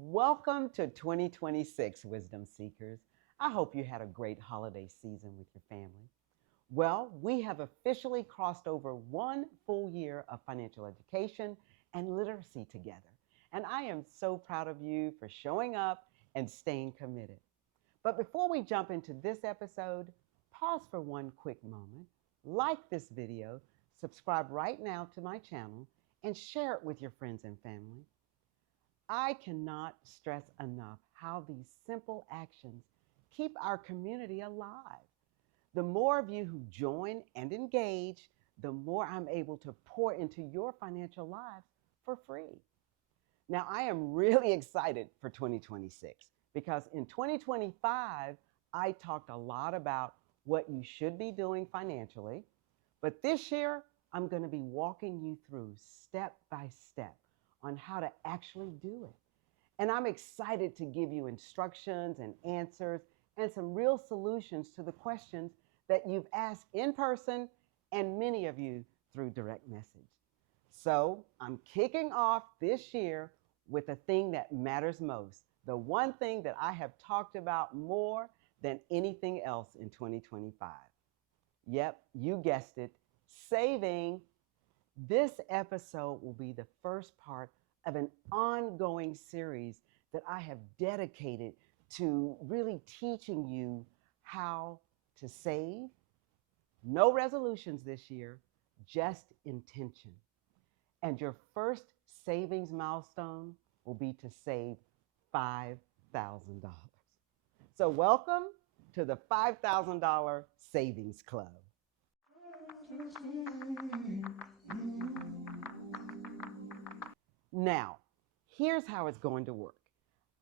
Welcome to 2026, Wisdom Seekers. I hope you had a great holiday season with your family. Well, we have officially crossed over one full year of financial education and literacy together. And I am so proud of you for showing up and staying committed. But before we jump into this episode, pause for one quick moment, like this video, subscribe right now to my channel, and share it with your friends and family. I cannot stress enough how these simple actions keep our community alive. The more of you who join and engage, the more I'm able to pour into your financial lives for free. Now, I am really excited for 2026 because in 2025, I talked a lot about what you should be doing financially. But this year, I'm going to be walking you through step by step on how to actually do it. And I'm excited to give you instructions and answers and some real solutions to the questions that you've asked in person and many of you through direct message. So I'm kicking off this year with the thing that matters most, the one thing that I have talked about more than anything else in 2025. Yep, you guessed it, saving. This episode will be the first part of an ongoing series that I have dedicated to really teaching you how to save. No resolutions this year, just intention. And your first savings milestone will be to save $5,000. So welcome to the $5,000 Savings Club. Now, here's how it's going to work.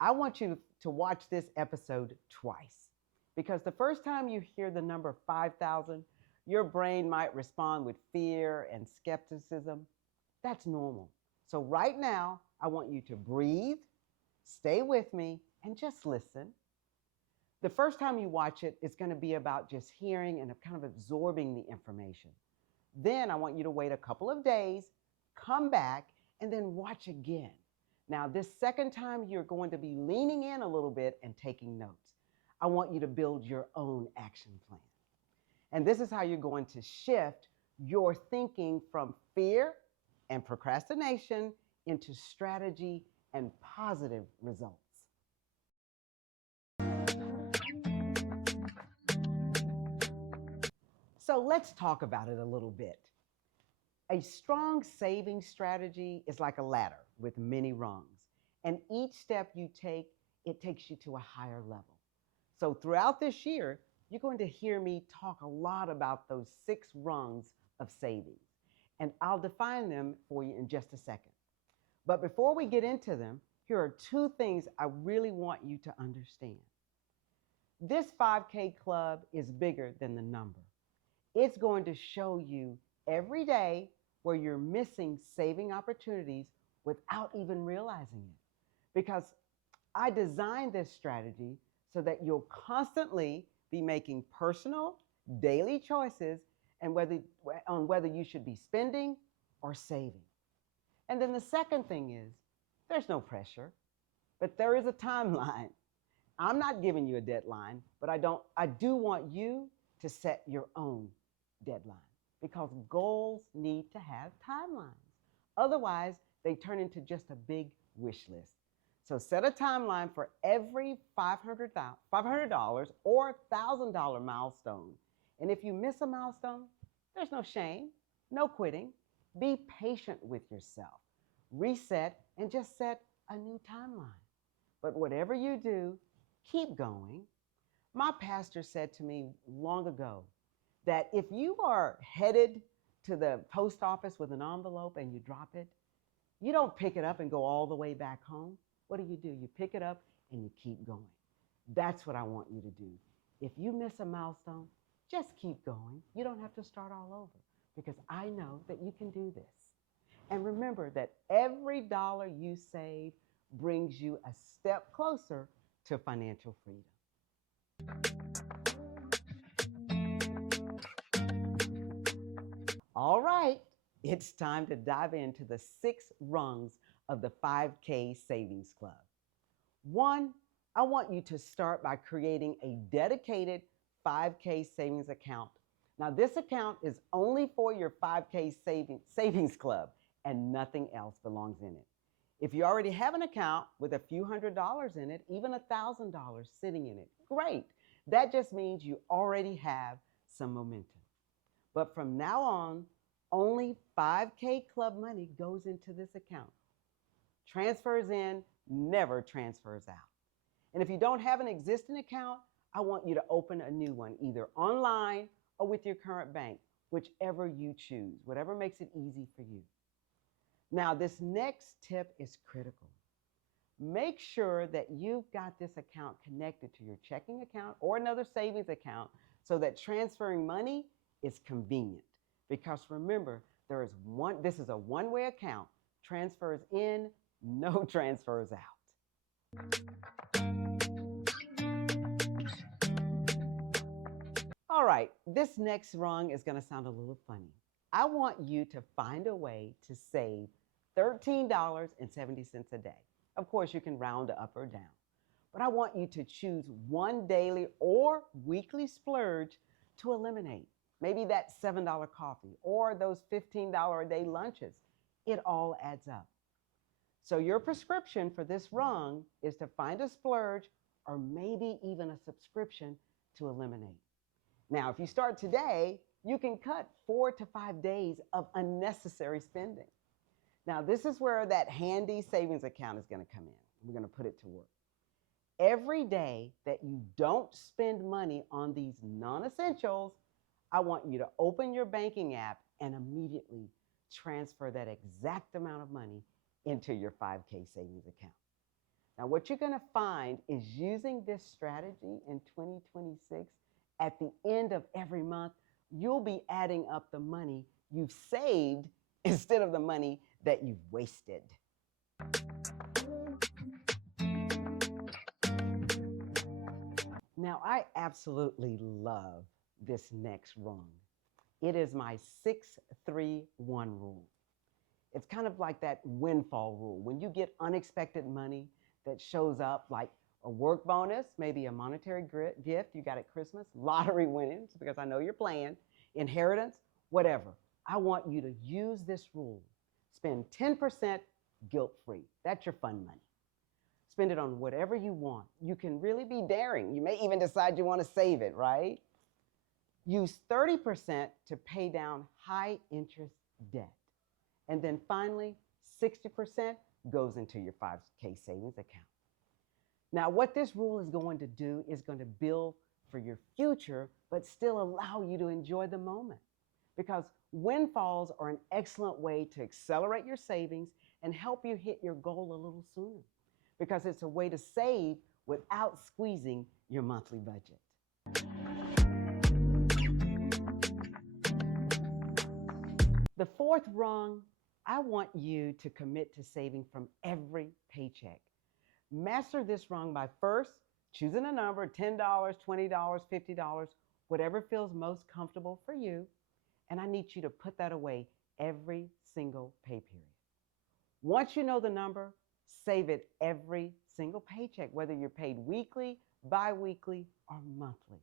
I want you to watch this episode twice because the first time you hear the number 5,000, your brain might respond with fear and skepticism. That's normal. So right now, I want you to breathe, stay with me, and just listen. The first time you watch it, it's going to be about just hearing and kind of absorbing the information. Then I want you to wait a couple of days, come back, and then watch again. Now, this second time, you're going to be leaning in a little bit and taking notes. I want you to build your own action plan. And this is how you're going to shift your thinking from fear and procrastination into strategy and positive results. So let's talk about it a little bit. A strong saving strategy is like a ladder with many rungs. And each step you take, it takes you to a higher level. So throughout this year, you're going to hear me talk a lot about those 6 rungs of savings. And I'll define them for you in just a second. But before we get into them, here are 2 things I really want you to understand. This 5K club is bigger than the number. It's going to show you every day where you're missing saving opportunities without even realizing it. Because I designed this strategy so that you'll constantly be making personal, daily choices and whether you should be spending or saving. And then the second thing is, there's no pressure, but there is a timeline. I'm not giving you a deadline, but I do want you to set your own deadline because goals need to have timelines. Otherwise, they turn into just a big wish list. So set a timeline for every $500 or $1,000 milestone. And if you miss a milestone, there's no shame, no quitting. Be patient with yourself. Reset and just set a new timeline. But whatever you do, keep going. My pastor said to me long ago that if you are headed to the post office with an envelope and you drop it, you don't pick it up and go all the way back home. What do? You pick it up and you keep going. That's what I want you to do. If you miss a milestone, just keep going. You don't have to start all over because I know that you can do this. And remember that every dollar you save brings you a step closer to financial freedom. All right, it's time to dive into the 6 rungs of the 5K Savings Club. One, I want you to start by creating a dedicated 5K savings account. Now, this account is only for your 5K savings club, and nothing else belongs in it. If you already have an account with a few $100s in it, even $1,000 sitting in it, great. That just means you already have some momentum. But from now on, only 5K club money goes into this account. Transfers in, never transfers out. And if you don't have an existing account, I want you to open a new one, either online or with your current bank, whichever you choose, whatever makes it easy for you. Now, this next tip is critical. Make sure that you've got this account connected to your checking account or another savings account so that transferring money is convenient. Because remember, this is a one-way account. Transfers in, no transfers out. All right, this next rung is going to sound a little funny. I want you to find a way to save $13.70 a day. Of course, you can round up or down, but I want you to choose one daily or weekly splurge to eliminate. Maybe that $7 coffee or those $15 a day lunches. It all adds up. So your prescription for this rung is to find a splurge or maybe even a subscription to eliminate. Now, if you start today, you can cut 4 to 5 days of unnecessary spending. Now, this is where that handy savings account is going to come in. We're going to put it to work. Every day that you don't spend money on these non-essentials, I want you to open your banking app and immediately transfer that exact amount of money into your 5K savings account. Now, what you're going to find is using this strategy in 2026, at the end of every month, you'll be adding up the money you've saved instead of the money that you've wasted. Now, I absolutely love this next rung. It is my 6-3-1 rule. It's kind of like that windfall rule. When you get unexpected money that shows up, like a work bonus, maybe a monetary gift you got at Christmas, lottery winnings, because I know you're playing, inheritance, whatever. I want you to use this rule. Spend 10% guilt-free. That's your fun money. Spend it on whatever you want. You can really be daring. You may even decide you want to save it, right? Use 30% to pay down high-interest debt. And then finally, 60% goes into your 5K savings account. Now, what this rule is going to do is going to build for your future, but still allow you to enjoy the moment. Because windfalls are an excellent way to accelerate your savings and help you hit your goal a little sooner. Because it's a way to save without squeezing your monthly budget. The fourth rung, I want you to commit to saving from every paycheck. Master this rung by first choosing a number, $10, $20, $50, whatever feels most comfortable for you. And I need you to put that away every single pay period. Once you know the number, save it every single paycheck, whether you're paid weekly, bi-weekly, or monthly.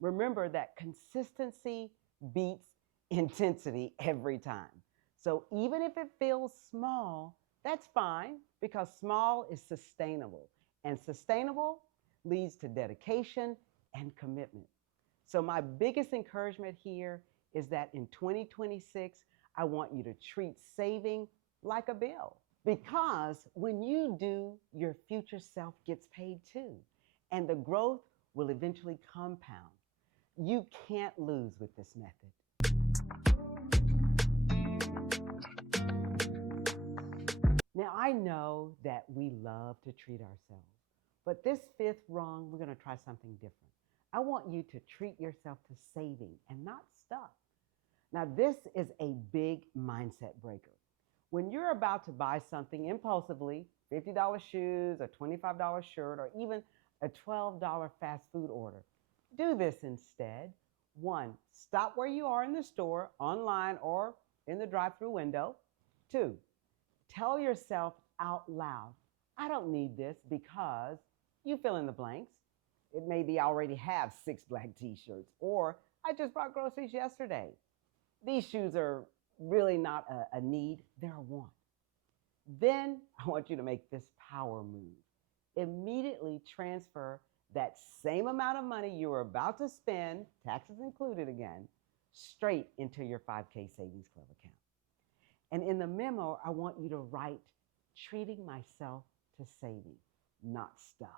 Remember that consistency beats intensity every time. So even if it feels small, that's fine, because small is sustainable, and sustainable leads to dedication and commitment. So my biggest encouragement here is that in 2026, I want you to treat saving like a bill, because when you do, your future self gets paid too, and the growth will eventually compound. You can't lose with this method. Now, I know that we love to treat ourselves, but this fifth rung, we're going to try something different. I want you to treat yourself to saving and not stuff. Now, this is a big mindset breaker. When you're about to buy something impulsively, $50 shoes, a $25 shirt, or even a $12 fast food order, do this instead. 1, stop where you are in the store, online, or in the drive-through window. 2, tell yourself out loud, I don't need this because you fill in the blanks. It may be I already have 6 black t-shirts, or I just bought groceries yesterday. These shoes are really not a need, they're a want. Then I want you to make this power move. Immediately transfer that same amount of money you were about to spend, taxes included again, straight into your 5K Savings Club account. And in the memo, I want you to write, treating myself to saving, not stuff.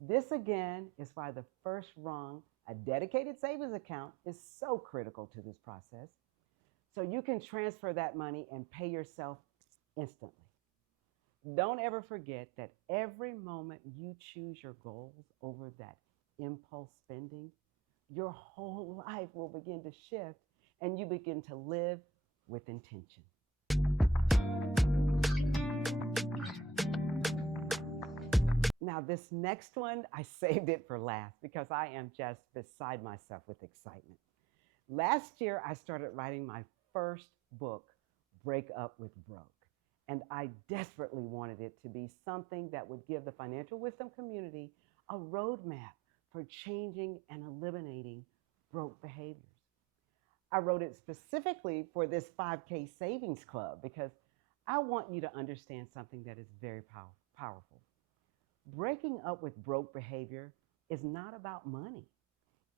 This again is why the first rung, a dedicated savings account, is so critical to this process. So you can transfer that money and pay yourself instantly. Don't ever forget that every moment you choose your goals over that impulse spending, your whole life will begin to shift and you begin to live with intention. Now, this next one, I saved it for last because I am just beside myself with excitement. Last year, I started writing my first book, Break Up with Broke. And I desperately wanted it to be something that would give the financial wisdom community a roadmap for changing and eliminating broke behaviors. I wrote it specifically for this 5K Savings Club because I want you to understand something that is very powerful. Breaking up with broke behavior is not about money.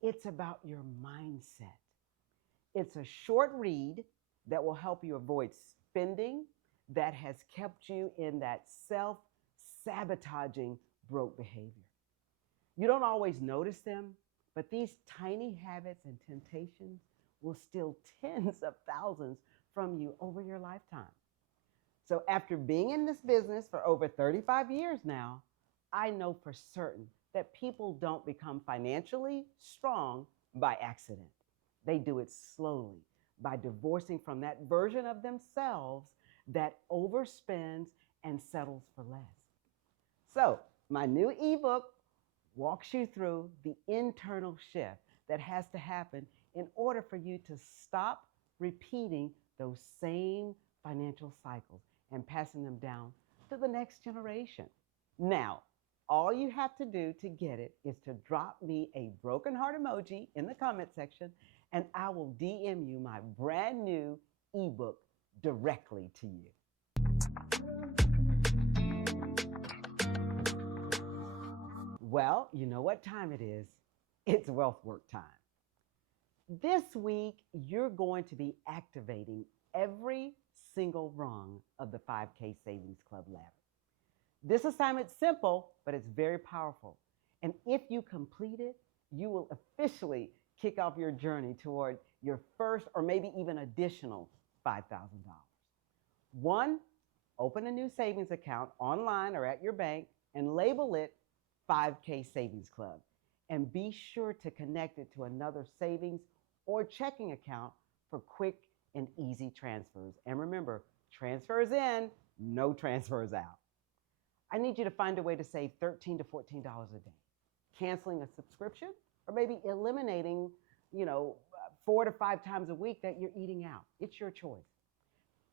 It's about your mindset. It's a short read that will help you avoid spending that has kept you in that self-sabotaging broke behavior. You don't always notice them, but these tiny habits and temptations will steal tens of thousands from you over your lifetime. So after being in this business for over 35 years now, I know for certain that people don't become financially strong by accident. They do it slowly by divorcing from that version of themselves that overspends and settles for less. So my new ebook walks you through the internal shift that has to happen in order for you to stop repeating those same financial cycles and passing them down to the next generation. Now, all you have to do to get it is to drop me a broken heart emoji in the comment section, and I will DM you my brand new ebook directly to you. Well, you know what time it is. It's wealth work time. This week, you're going to be activating every single rung of the 5K Savings Club ladder. This assignment's simple, but it's very powerful. And if you complete it, you will officially kick off your journey toward your first or maybe even additional $5,000. 1, open a new savings account online or at your bank and label it 5K Savings Club. And be sure to connect it to another savings or checking account for quick and easy transfers. And remember, transfers in, no transfers out. I need you to find a way to save $13 to $14 a day, canceling a subscription, or maybe eliminating, 4 to 5 times a week that you're eating out. It's your choice.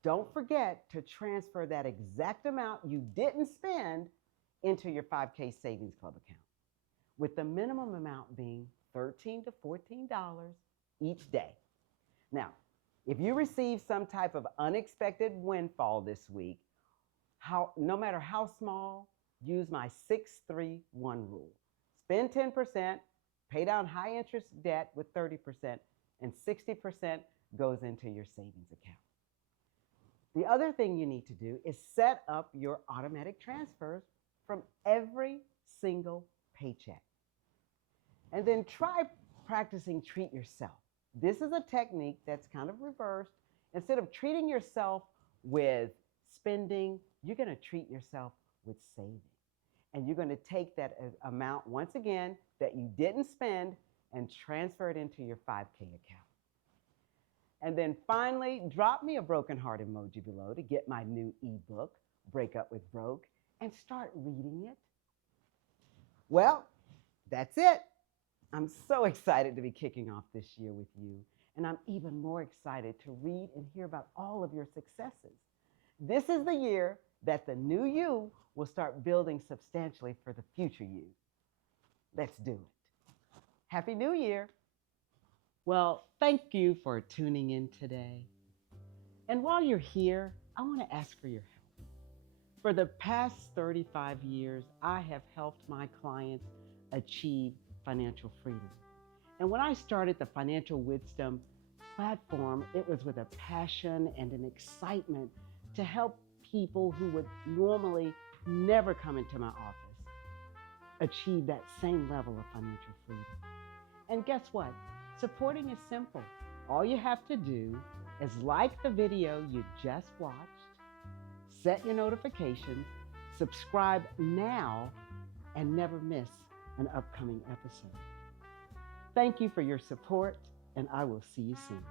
Don't forget to transfer that exact amount you didn't spend into your 5K Savings Club account, with the minimum amount being $13 to $14 each day. Now, if you receive some type of unexpected windfall this week, no matter how small, use my 6-3-1 rule. Spend 10%, pay down high interest debt with 30%, and 60% goes into your savings account. The other thing you need to do is set up your automatic transfers from every single paycheck. And then try practicing treat yourself. This is a technique that's kind of reversed. Instead of treating yourself with spending, you're going to treat yourself with saving. And you're going to take that amount, once again, that you didn't spend and transfer it into your 5K account. And then finally, drop me a broken heart emoji below to get my new ebook, Break Up with Broke, and start reading it. Well, that's it. I'm so excited to be kicking off this year with you, and I'm even more excited to read and hear about all of your successes. This is the year that the new you will start building substantially for the future you. Let's do it. Happy New Year. Well, thank you for tuning in today. And while you're here, I want to ask for your help. For the past 35 years, I have helped my clients achieve financial freedom. And when I started the Financial Wietzdom platform, it was with a passion and an excitement to help people who would normally never come into my office achieve that same level of financial freedom. And guess what? Supporting is simple. All you have to do is like the video you just watched, set your notifications, subscribe now, and never miss an upcoming episode. Thank you for your support, and I will see you soon.